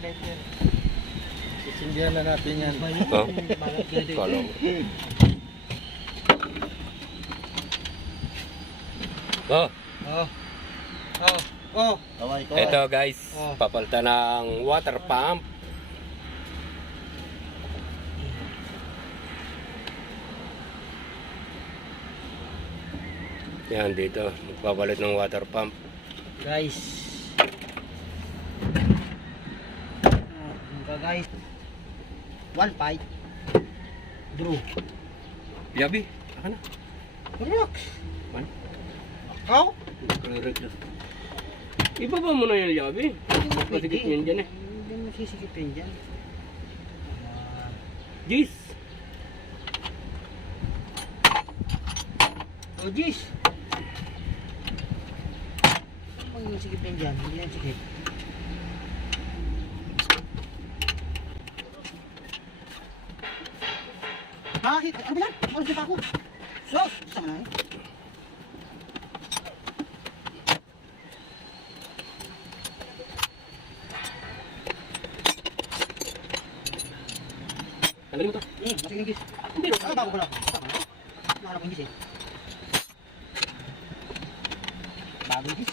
lighter. Sisindihan na natin yan. Oh. Kala mo. Oh. Oh. Oh. Oh. Kaway, kaway. Ito guys, Oh. papalitan ng water pump. Yan dito, magpapalit ng water pump. Guys. Guys. 1.5. Drew. Yabi, aka na. Relax. Man. Ikaw? Ibaba mo na yung yabi. Masikip yun dyan eh. Hindi masisikipin dyan. Jeez. Oh, jeez. Ano yung sikipin dyan? Hindi yan sikip. Bakit? Ano ba yan? Ano ba ako? Sos! Saan na eh? Tanggalin mo to. Masiging gis. Hindi rin. Bago ko lang. Mahanap ko yung gis eh. Bago yung gis.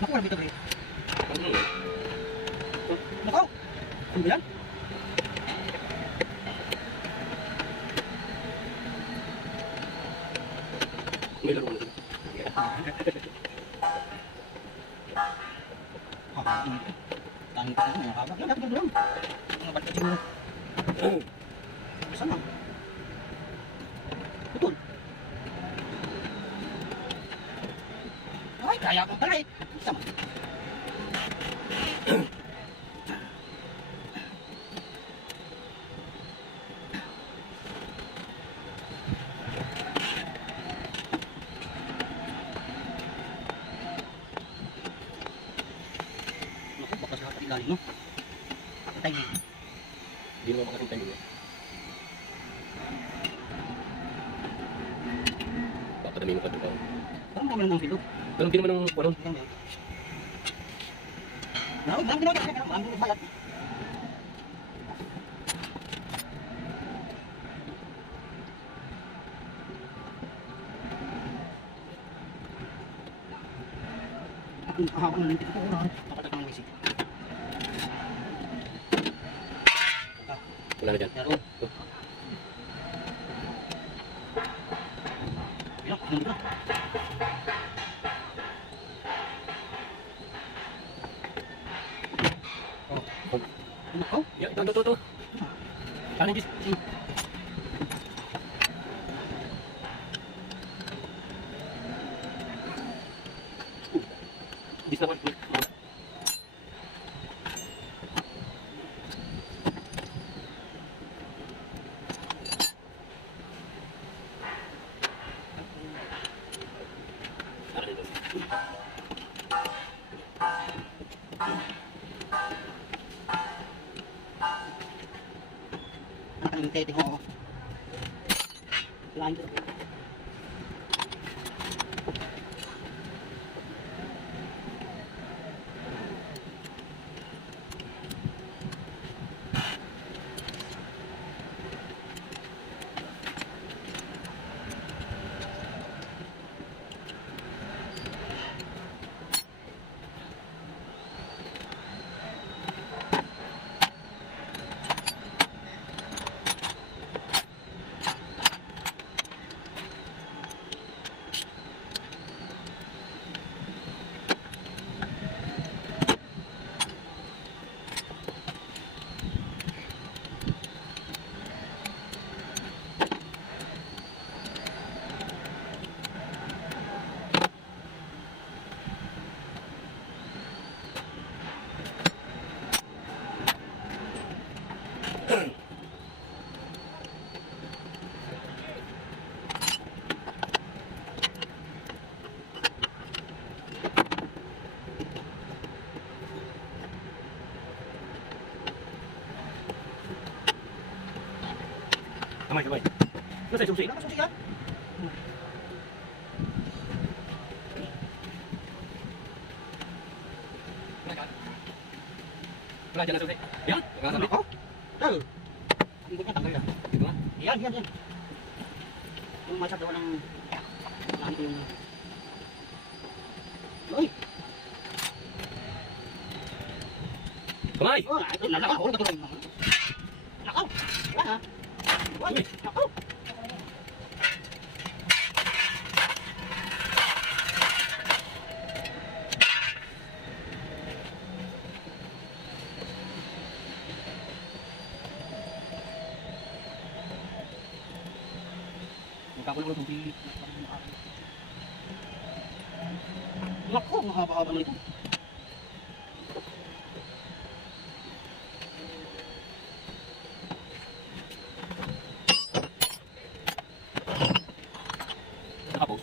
Naku, wala dito, pre. Naku! Ano ba yan? May laro na sila. Tangit ko na, nakabag. Yan, dapat ganda lang. Mga ba't kasi mo? Saan lang? Putol. Ay, kaya akong pala eh. Sama. Naku, baka sa ilalim, no? Patay mo. Hindi naman makasintay nyo. Papadami mo ka doon. Parang kami lang ng filo. Pero hindi naman ang waron. Yan, yan. Marami ginawa niya. Marami nagbayad. Ang haba na nito ko na. Kapatid ng wisik. Wala na dyan. Meron. Yan, nandito na. Oh, Ya, ito. Ano yung gis? Gis naman. ang tete ko. Lain ko. Kamay. Nasa yung susi? Susi yan. Wala dyan na susi. Yan. Nakasabi. Oh, tal. Hindi niya tanggal yan. Dito nga. Yan, yan, yan. Yung masarap daw ng... Lagi yung... Uy! Kamay! Oh, ito, nalakaw. Oh, natuloy. Nakaw! Wala ha? Uy! Nakaw! Magkakulang ng tubig. Naku, mahaba-haba naman ito. Tapos.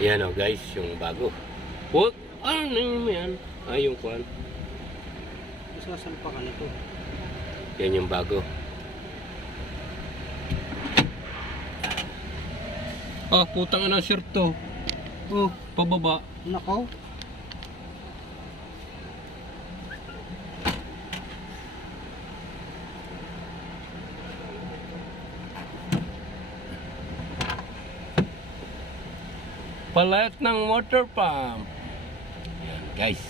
Yan o guys, yung bago. Huwag! Ano yun yan? Ay, yung kwan. Masasalpakan ito. Yan yung bago. Ah, putang ina shirt to. Oh, pababa. Nakaw. Palit ng water pump. Yan guys.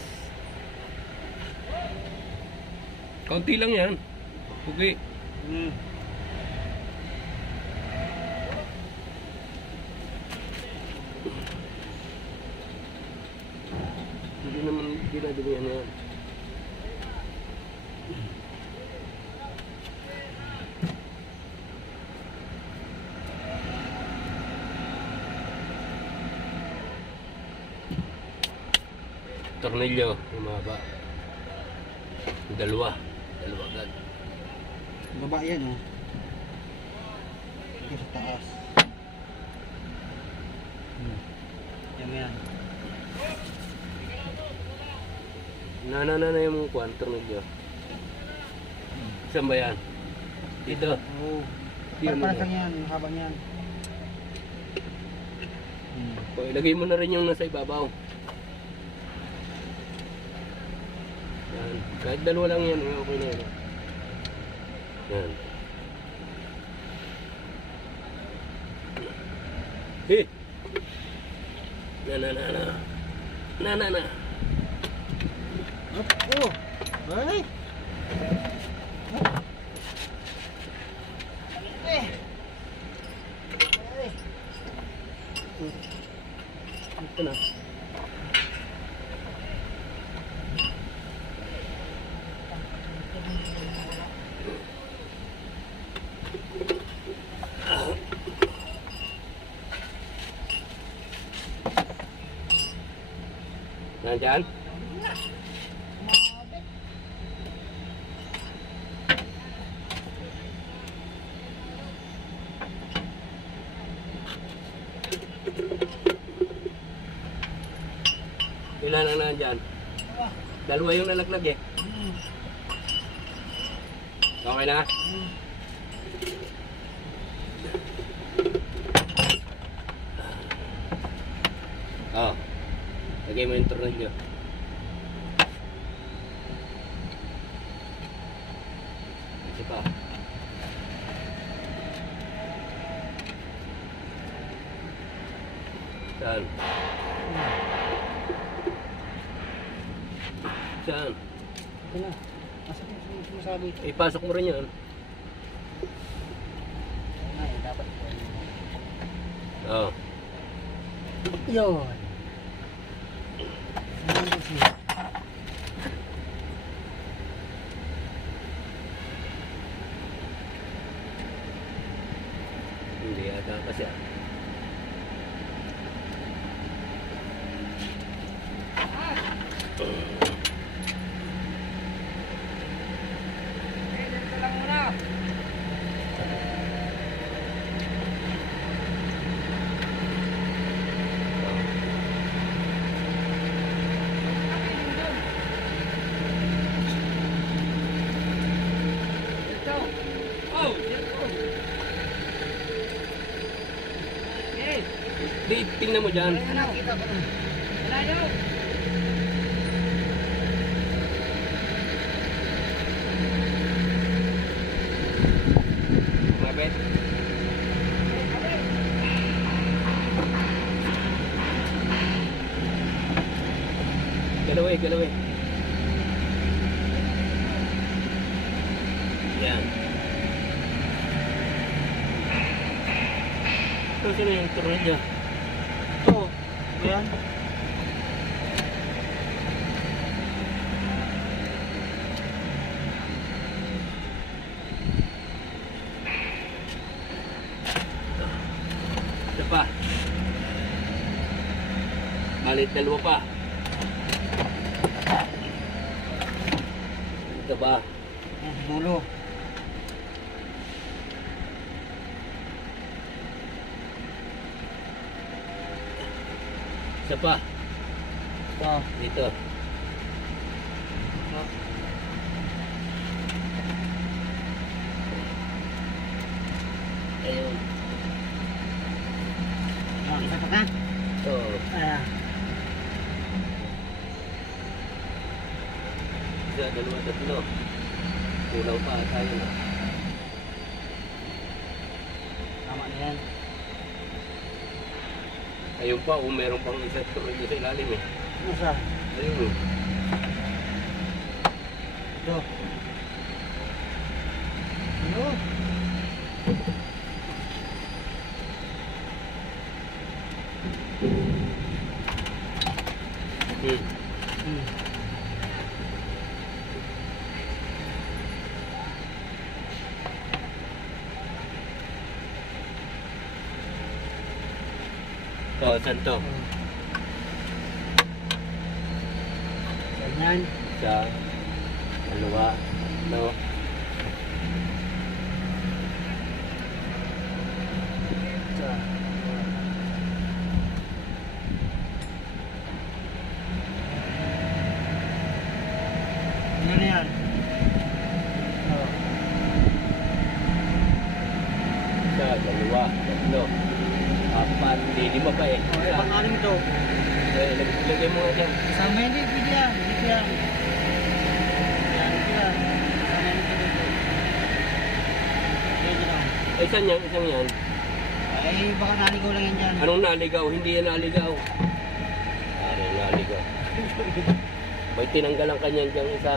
Kaunti lang yan. Okay. Hindi naman ginagawa yan. Tornilyo, umaba. Dalawa agad. Baba yan oh. Ito sa taas. Yan. Na yung kwan, tornilyo. Saan ba yan? Dito. Oo. Yan, Para lang yan, yung haba niyan. O, ilagay mo na rin yung nasa ibabaw. Yan. Kahit dalawa lang yan, okay na yan. Yan. Eh! Na. Oh! Ay! Ito na. Nandyan? Ilan ang nandyan? Dalawa yung nalaglag eh. Okay na? Oh. Lagay mo yung tornilyo. Isa pa. Saan? Saan? Ito na. Asa ko sumasabi? Ipasok mo rin yan. Ay, dapat. Oo. Yun. Hindi ata kasi. Di, tingnan mo dyan. Ay, nakita ko. Mabit. Galaway, galaway. Yan. Ito, sino yung turun niya? Ito. Ayan. Ito pa. Malit dalawa pa. Ito ba? Dulo. Isa pa. Ito. Dito. Ayun. Isa pa ka? Ito. Ayan. Isa, dalawa, tatlo. Kulang pa tayo. Tama na yan. Ayun pa, kung meron pang isa turun sa ilalim eh. Isa. Ayun. Ito. Ano? Ito, saan to? Ganyan. Isa, dalawa, no? Isa. Ano na yan? Oh. Isa, dalawa, tatlo, apat, lima pa eh. Okay, pang-anim ito. Lagay mo nga dyan. Sama hindi, pwede yan. Dito yan. Yan, dito yan. Sama hindi dito. Dito lang. Eh, saan yan? Isang yan? Ay, baka naligaw lang yan dyan. Anong naligaw? Hindi yan naligaw. Anong naligaw? May tinanggalan kanyan dyan isa.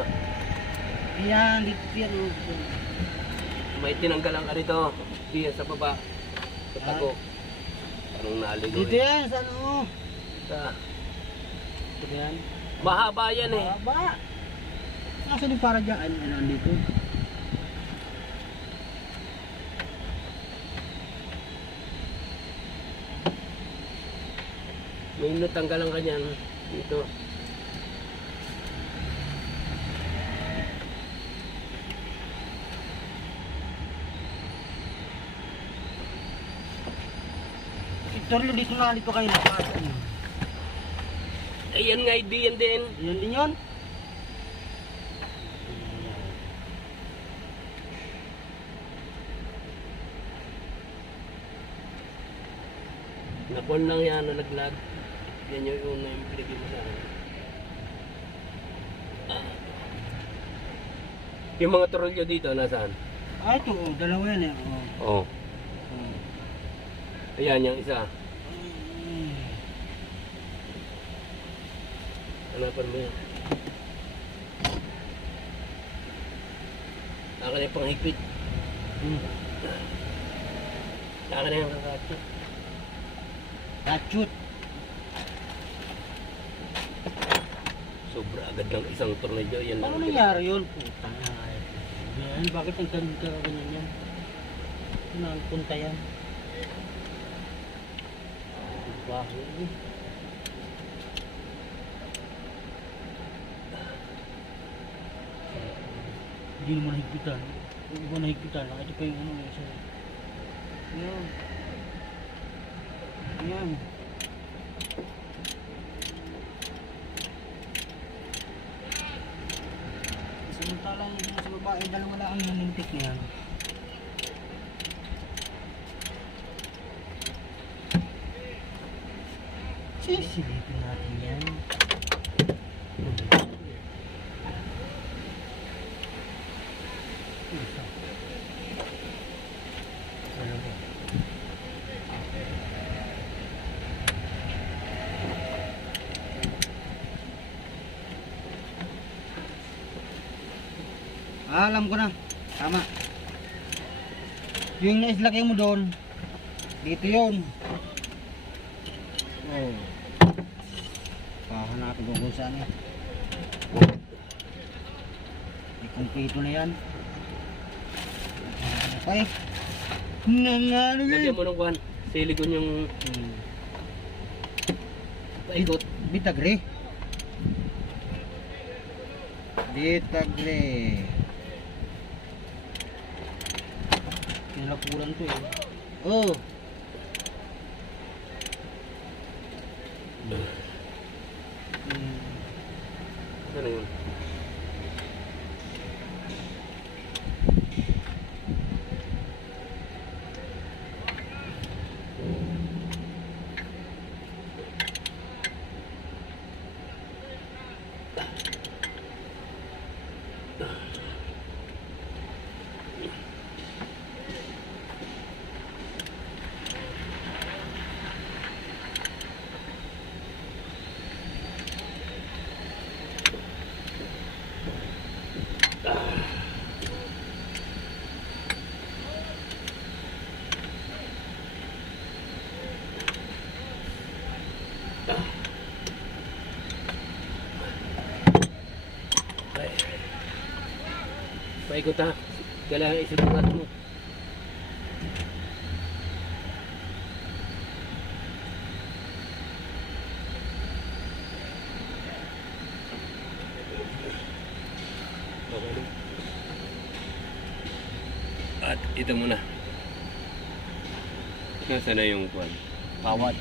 Yan, dito yan. Oh. May tinanggalan ka rito. Diyan sa baba. Sa tago. Anong naligaw? Dito yan, sa ano? Sa... Dito yan. Mahaba yan eh. Baba. Nasaan yung para dyan? Ano, dito? May natanggalan kanyan dito. Victorio, dito na, dito kayo na. Ayan nga, hindi yan din. Yan din yun. Nakuha lang yan, nalaglag. Yan yung una yung pinigil mo sa akin. Yung mga torolyo dito, nasaan? Ah, ito, oh, dalawa yan eh. Oh. Oo. Oh. Ayan, yung isa. Hanapan mo yan. Akin yung panghigpit. Akin na yung kakatsit. Kachut. Sobra agad ng isang tornilyo. Yan Ano lang. nangyari yun? Putang ina. Yan, bakit ang ganyan yan? Ano ang punta yan? Bakit? Hindi naman nahigpitan. Hindi naman nahigpitan. Ito pa yung ano. Yan. Yan. Samantalang sa babae, dalawa lang ang nanintik niya. Sisilipin natin yan. Isa. Dalawa. Alam ko na. Tama. Yung naislagay mo doon, dito yun. Oh. Pahanapin ko kung saan eh. May kumpleto na yan. Okay. Nangano Lagyan yan. mo ng kuhan. Silikon yung paikot. Bitagre. Bitagre. Kinalapuran to eh. Oh. Ano yun? Paikot ha. Kailangan isubukan mo. Okay. At ito muna. Nasaan na yung kuwan? Kawad.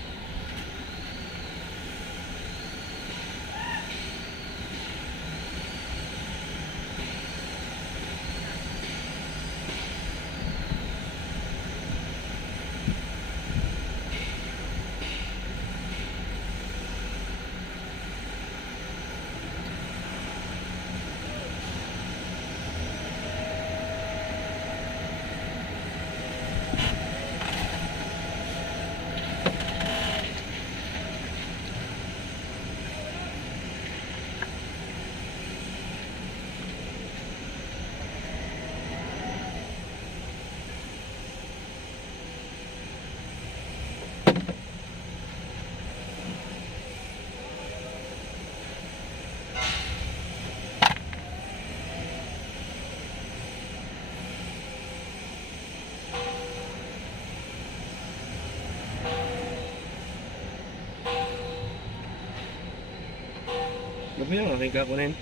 Gabi yung aking kakunin.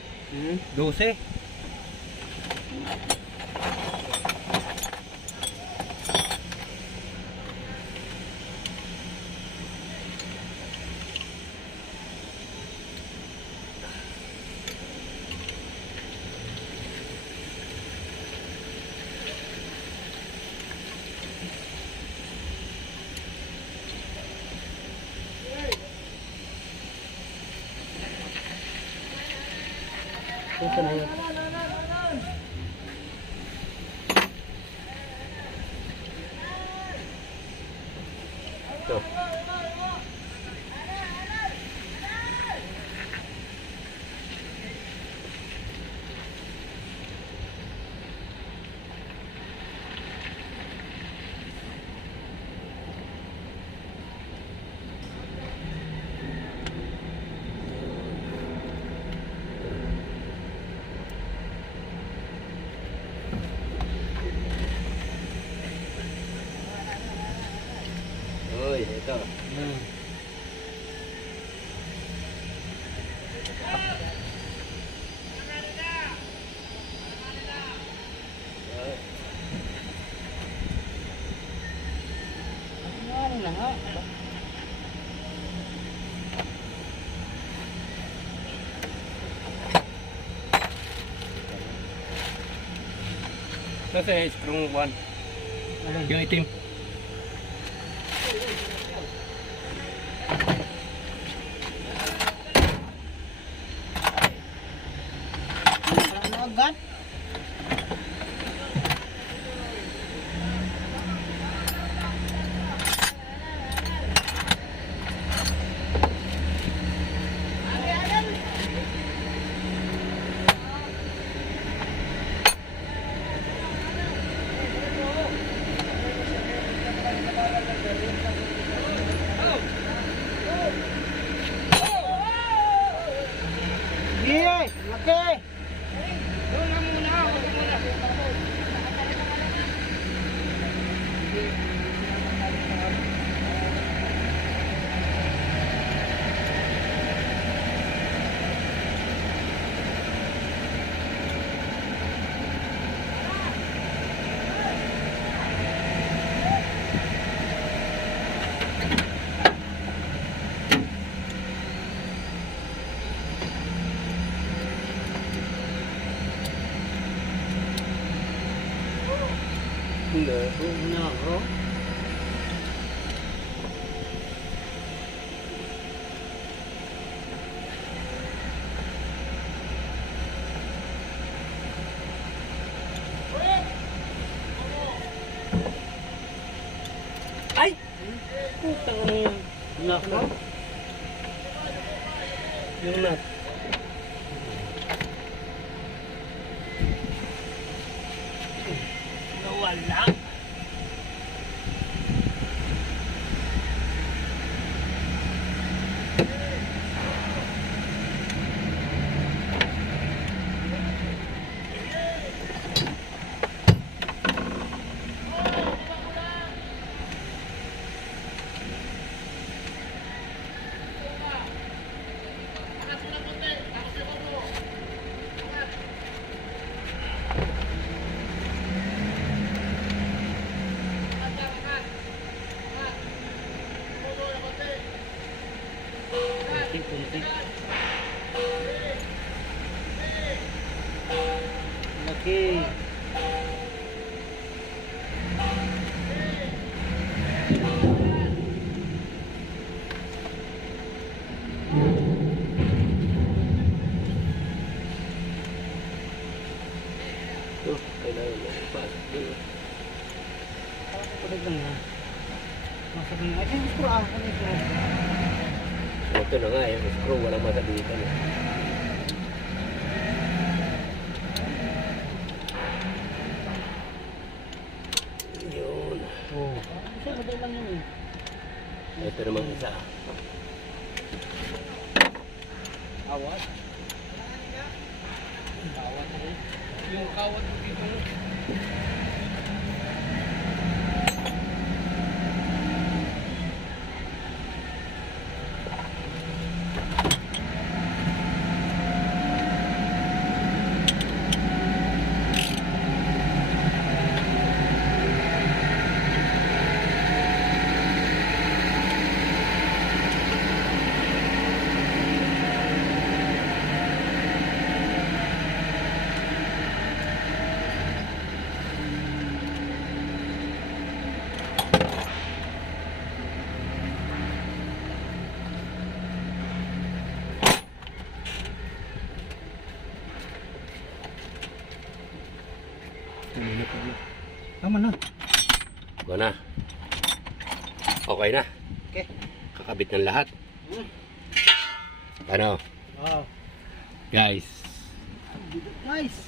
12. Nasaan na yun? Ito. Uy, ito. Ano na nga? Kasi strong one. Alin? Yung itim. Hanggan? Iya, laki. Nah, bro. Ay! Putang ano yan? Nako. Yung nut. Nawala. Kunti. Laki. Oh, kailangan mo ipasok dun. Kulit lang ha. Masakit nga. Ay, gusto ko ako nito. Ito na nga yung screw, walang masabitan. Yun. Oh. Kasi madali lang yun eh. Ito naman isa. Awat. Awat na rin. Yung kawat mo dito. Tama na. Go na. Okay na. Okay. Kakabit ng lahat. Ano? Wow. Guys. Nice.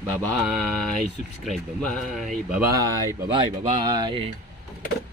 Bye-bye. Subscribe. Bye-bye. Bye-bye. Bye-bye. Bye-bye.